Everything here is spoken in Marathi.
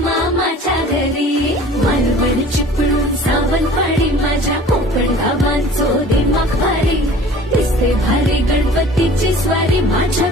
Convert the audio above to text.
मामाच्या घरी. मालवण चिपळूण सावंतवाडी माझ्या कोकण गावांचो दिमाग भारी. दिसते भारी गणपतीची स्वारी माझ्या